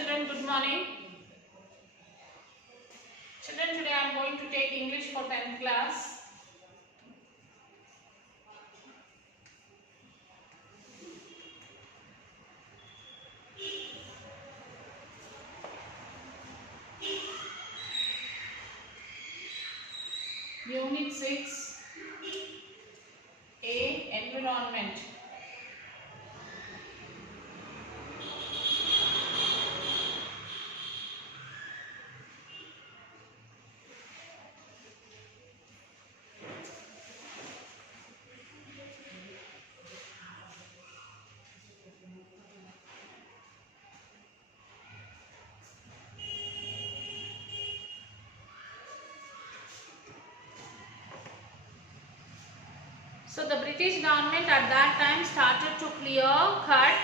children, good morning. Children, today I am going to take English for 10th class. Unit 6, A, Environment. So the British government at that time started to clear cut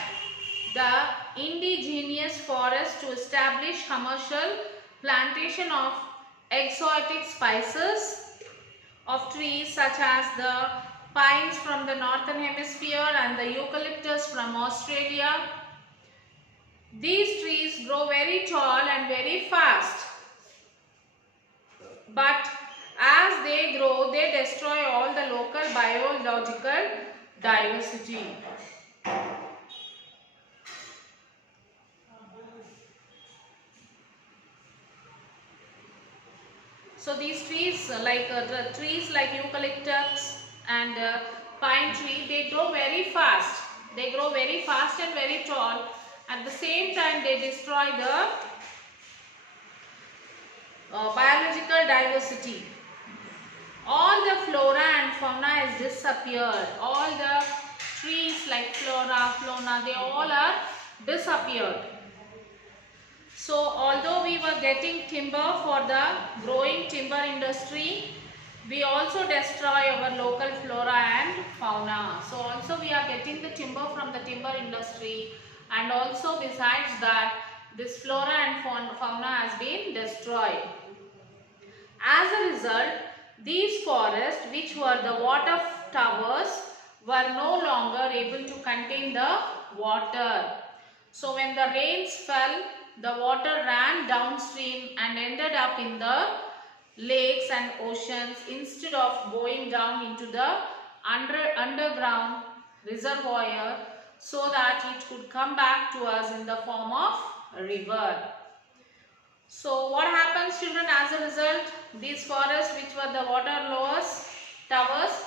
the indigenous forest to establish commercial plantation of exotic spices of trees such as the pines from the northern hemisphere and the eucalyptus from Australia. These trees grow very tall and very fast, but as they grow, they destroy all the local biological diversity. So these trees, the trees like eucalyptus and pine tree, they grow very fast. They grow very fast and very tall. At the same time, they destroy the biological diversity. All the flora and fauna has disappeared. All the trees like flora, fauna, they all are disappeared. So although we were getting timber for the growing timber industry, we also destroy our local flora and fauna. So also we are getting the timber from the timber industry, and also besides that, this flora and fauna has been destroyed. As a result, these forests, which were the water towers, were no longer able to contain the water. So when the rains fell, the water ran downstream and ended up in the lakes and oceans instead of going down into the underground reservoir, so that it could come back to us in the form of a river. So what happens, children, as a result? These forests, which were the water towers,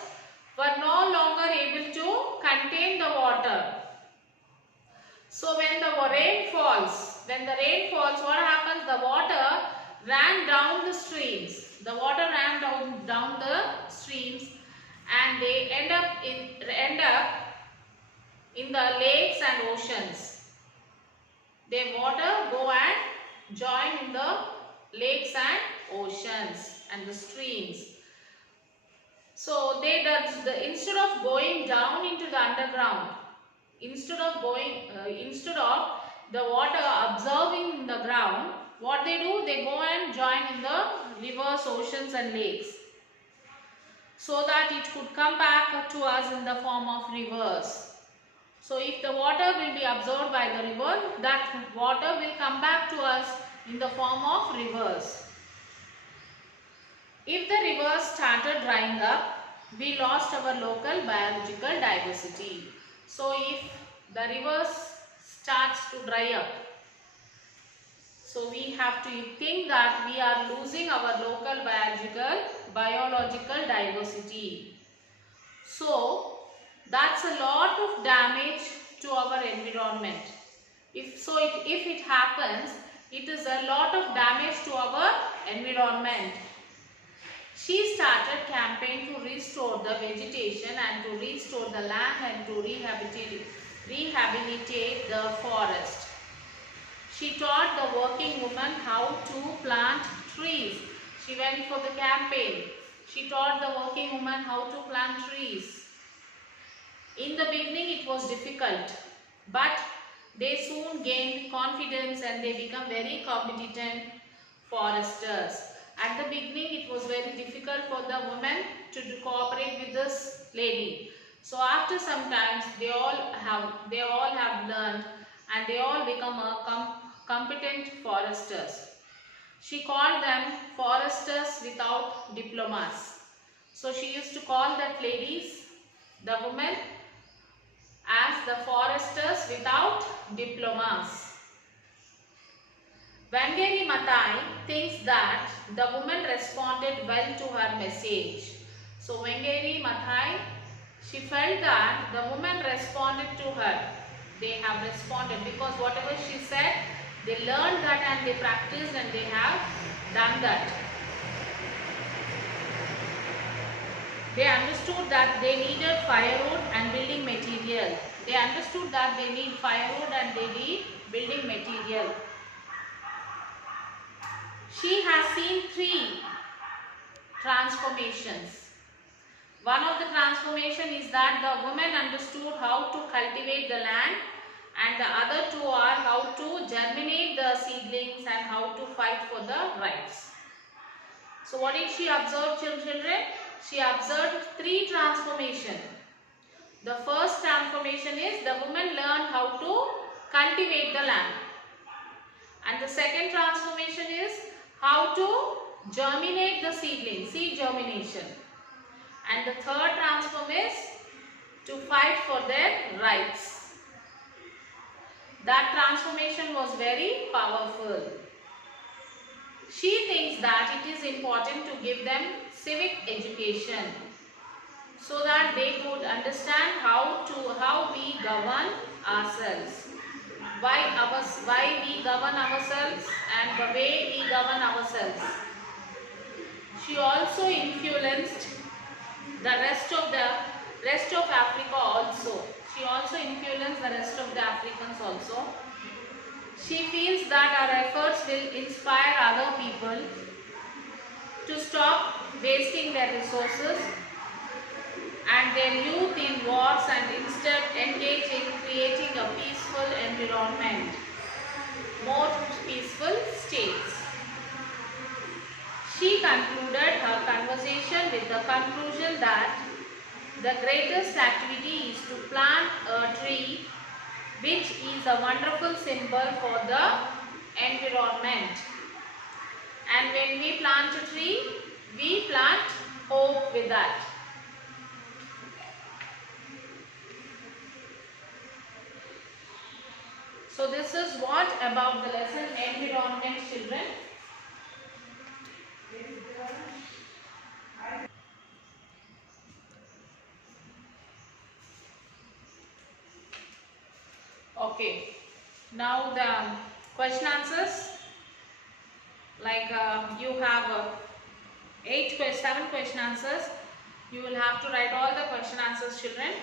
were no longer able to contain the water. So when the rain falls, what happens? The water ran down the streams. The water ran down the streams, and they end up in the lakes and oceans. Their water go and join in the lakes and oceans and the streams. So instead of going down into the underground, instead of the water absorbing in the ground, what they do? They go and join in the rivers, oceans and lakes, so that it could come back to us in the form of rivers. So if the water will be absorbed by the river, that water will come back to us in the form of rivers. If the rivers started drying up, we lost our local biological diversity. So if the rivers starts to dry up, so we have to think that we are losing our local biological diversity. So that's a lot of damage to our environment. If it happens, it is a lot of damage to our environment. She started campaign to restore the vegetation and to restore the land and to rehabilitate the forest. She taught the working woman how to plant trees. She went for the campaign. She taught the working woman how to plant trees. In the beginning it was difficult, but they soon gained confidence and they become very competent foresters. At the beginning it was very difficult for the women to cooperate with this lady. So after some time they all have learned and they all become competent foresters. She called them foresters without diplomas. So she used to call that ladies, the women, as the foresters without diplomas. Wangari Maathai thinks that the woman responded well to her message. So Wangari Maathai, she felt that the woman responded to her. They have responded because whatever she said, they learned that and they practiced and they have done that. They understood that they needed firewood and building material. They understood that they need firewood and they need building material. She has seen 3 transformations. One of the transformation is that the woman understood how to cultivate the land, and the other 2 are how to germinate the seedlings and how to fight for the rights. So what did she observe, children? She observed 3 transformations. The first transformation is the woman learned how to cultivate the land. And the second transformation is how to germinate the seedling, seed germination. And the third transform is to fight for their rights. That transformation was very powerful. She thinks that it is important to give them civic education so that they could understand how we govern ourselves. Why we govern ourselves and the way we govern ourselves. She also influenced the rest of Africa also. She also influenced the rest of the Africans also. She feels that our efforts will inspire other people to stop wasting their resources and their youth in wars and instead engage in creating a peaceful environment, more peaceful states. She concluded her conversation with the conclusion that the greatest activity is to plant a tree, which is a wonderful symbol for the environment. And when we plant a tree, we plant hope with that. So this is what about the lesson environment, children. Okay, now the question answers, like you have 7 question answers. You will have to write all the question answers, children.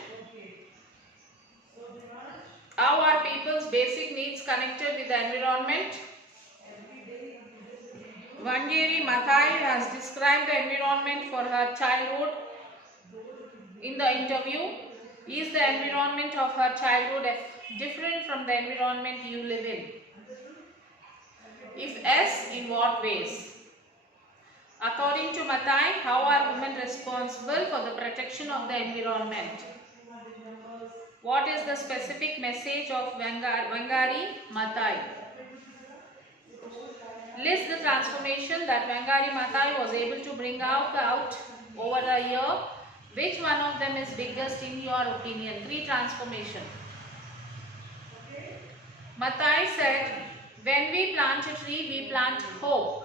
How are people's basic needs connected with the environment? Wangari Maathai has described the environment for her childhood in the interview. Is the environment of her childhood different from the environment you live in? If yes, in what ways? According to Maathai, how are women responsible for the protection of the environment? What is the specific message of Wangari Maathai? List the transformation that Wangari Maathai was able to bring out over the year. Which one of them is biggest in your opinion? 3 transformation. Maathai said, when we plant a tree, we plant hope.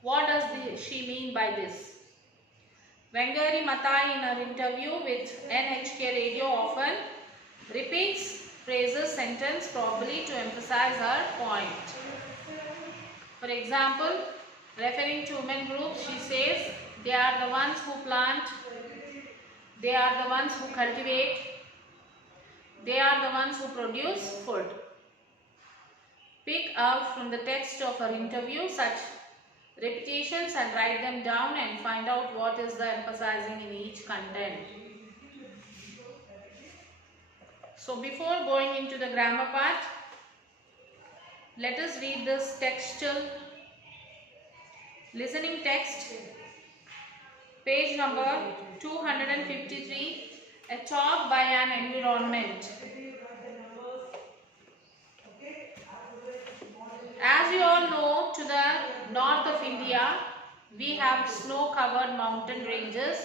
What does she mean by this? Wangari Maathai in her interview with NHK radio often repeats phrases sentence probably to emphasize her point. For example, referring to women groups, she says they are the ones who plant, they are the ones who cultivate, they are the ones who produce food. Pick out from the text of her interview such repetitions and write them down and find out what is the emphasizing in each content. So before going into the grammar part, let us read this textual listening text, page number 253, a talk by an environment. As you all know, to the north of India, we have snow-covered mountain ranges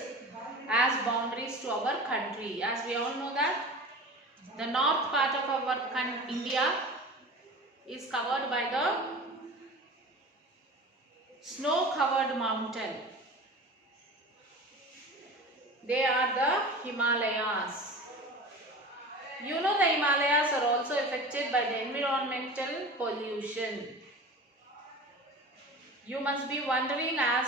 as boundaries to our country. As we all know that the north part of our India is covered by the snow-covered mountain. They are the Himalayas. You know the Himalayas are also affected by the environmental pollution. You must be wondering as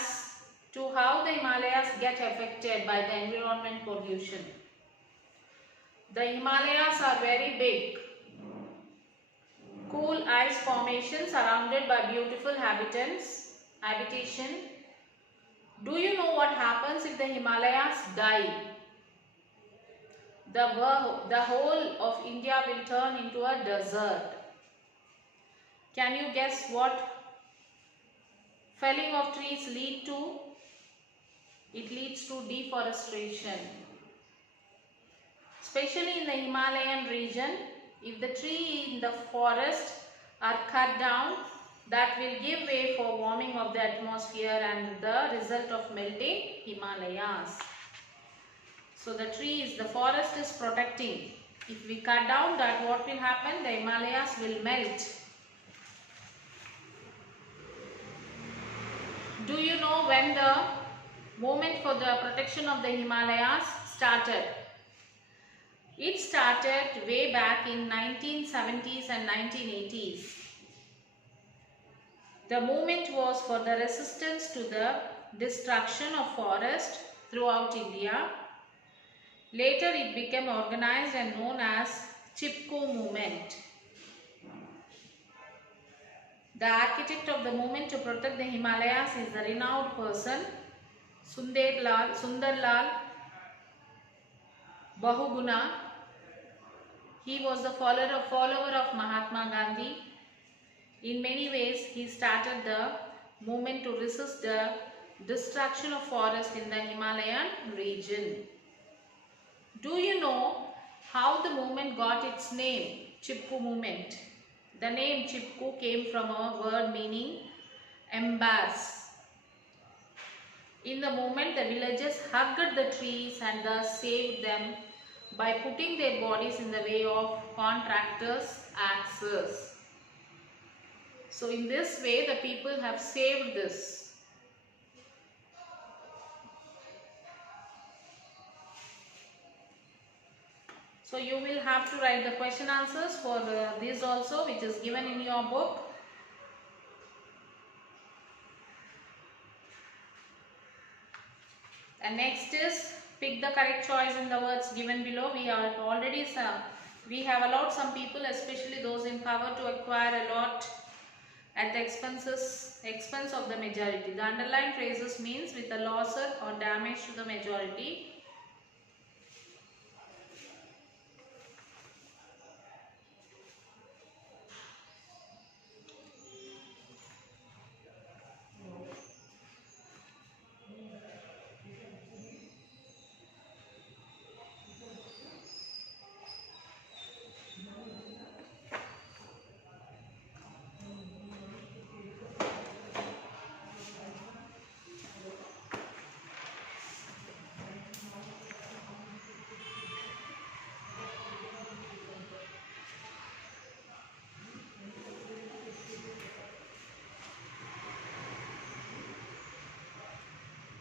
to how the Himalayas get affected by the environment pollution. The Himalayas are very big, cool ice formations surrounded by beautiful habitation. Do you know what happens if the Himalayas die? The whole of India will turn into a desert. Can you guess what felling of trees lead to? It leads to deforestation. Especially in the Himalayan region, if the tree in the forest are cut down, that will give way for warming of the atmosphere and the result of melting Himalayas. So the forest is protecting. If we cut down that, what will happen? The Himalayas will melt. Do you know when the movement for the protection of the Himalayas started? It started way back in 1970s and 1980s. The movement was for the resistance to the destruction of forest throughout India. Later it became organized and known as Chipko movement. The architect of the movement to protect the Himalayas is the renowned person Sundarlal Bahuguna. He was the follower of Mahatma Gandhi. In many ways, he started the movement to resist the destruction of forest in the Himalayan region. Do you know how the movement got its name, Chipko movement? The name Chipko came from a word meaning embarrass. In the movement, the villagers hugged the trees and thus saved them by putting their bodies in the way of contractors' axes. So in this way, the people have saved this. So you will have to write the question answers for this also, which is given in your book. And next is pick the correct choice in the words given below. We have allowed some people, especially those in power, to acquire a lot at the expense of the majority. The underlined phrases means with a loss or damage to the majority.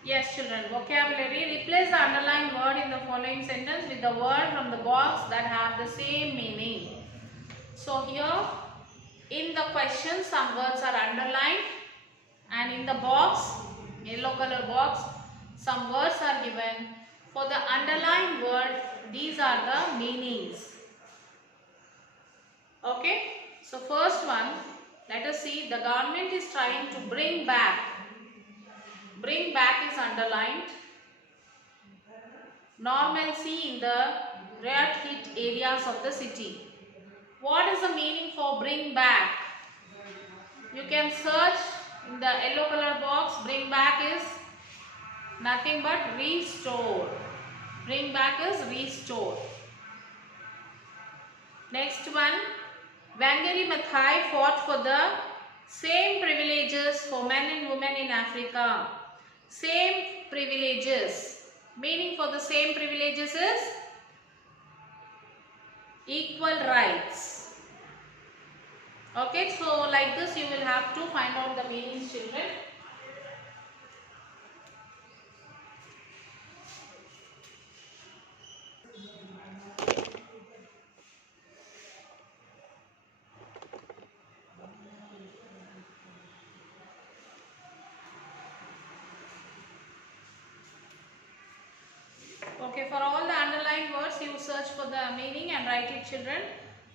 Yes, children. Vocabulary. Replace the underlined word in the following sentence with the word from the box that have the same meaning. So here in the question some words are underlined, and in the box, yellow color box, some words are given. For the underlined word, these are the meanings. Okay. So first one, let us see. The government is trying to bring back. Bring back is underlined. Normalcy in the red hit areas of the city. What is the meaning for bring back? You can search in the yellow color box. Bring back is nothing but restore. Bring back is restore. Next one. Wangari Maathai fought for the Same privileges for men and women in Africa. Same privileges. Meaning for the same privileges is equal rights. Okay, so like this you will have to find out the meanings, children. Okay, for all the underlined words, you search for the meaning and write it, children.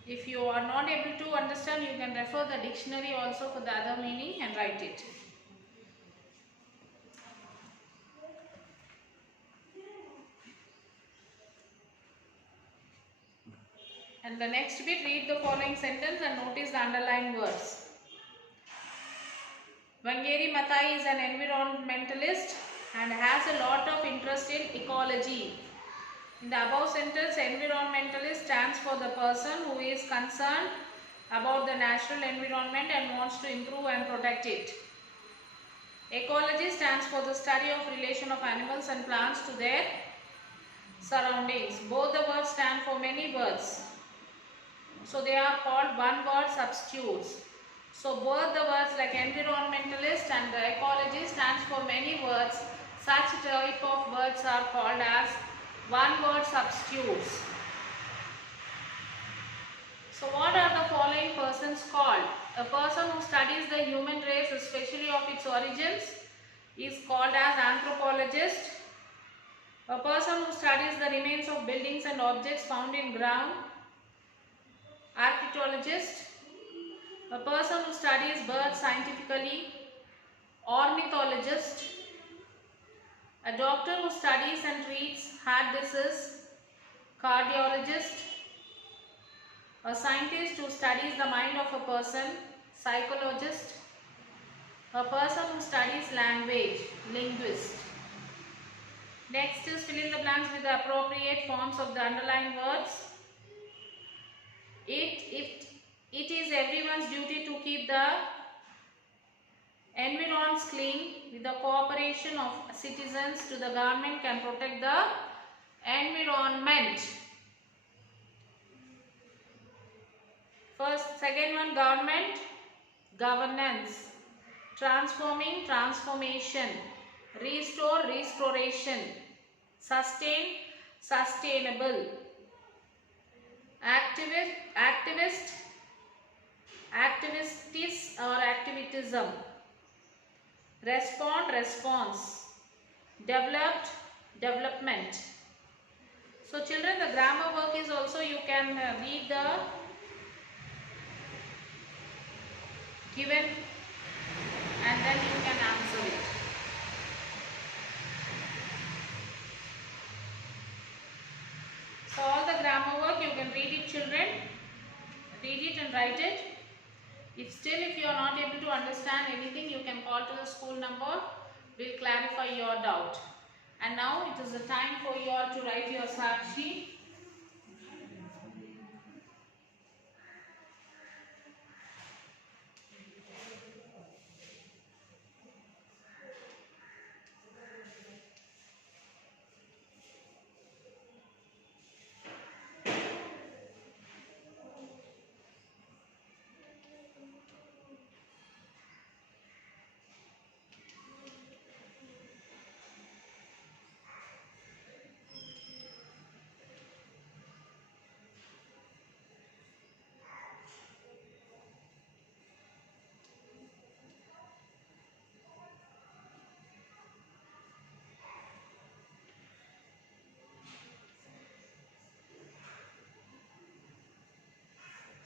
If you are not able to understand, you can refer the dictionary also for the other meaning and write it. And the next bit, read the following sentence and notice the underlined words. Wangari Maathai is an environmentalist and has a lot of interest in ecology. In the above sentence, environmentalist stands for the person who is concerned about the natural environment and wants to improve and protect it. Ecology stands for the study of relation of animals and plants to their surroundings. Both the words stand for many words. So they are called one word substitutes. So both the words like environmentalist and the ecology stands for many words. Such type of words are called as one word substitutes. So what are the following persons called? A person who studies the human race, especially of its origins, is called as anthropologist. A person who studies the remains of buildings and objects found in ground, archaeologist. A person who studies birds scientifically, ornithologist. A doctor who studies and treats heart disease, cardiologist. A scientist who studies the mind of a person, psychologist. A person who studies language, linguist. Next is fill in the blanks with the appropriate forms of the underlined words. It is everyone's duty to keep the environs clean. With the cooperation of citizens to the government can protect the environment. First, second one, government, governance, transforming, transformation, restore, restoration, sustain, sustainable, activist, activists or activism, respond, response, developed, development. So children, the grammar work is also you can read the given and then you can answer it. So all the grammar work you can read it, children. Read it and write it. If you are not able to understand anything, you can call to the school number. We'll clarify your doubt. And now it is the time for you all to write your Sakshi.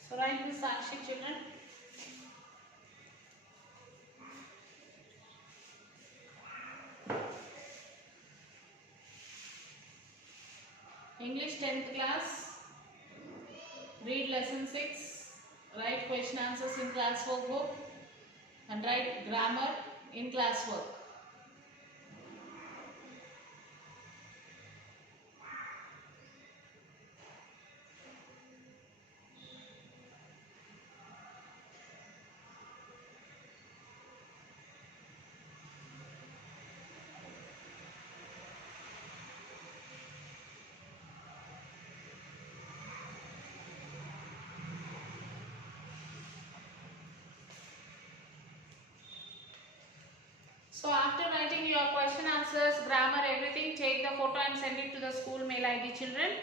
So write the Sakshi, children. English 10th class. Read lesson 6. Write question answers in classwork book. And write grammar in classwork. So after writing your question answers, grammar, everything, take the photo and send it to the school mail ID, children.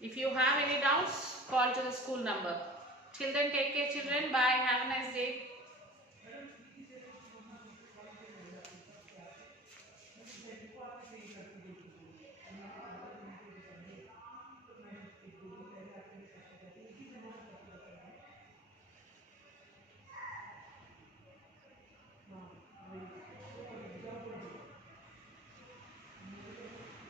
If you have any doubts, call to the school number. Till then, take care, children. Bye. Have a nice day.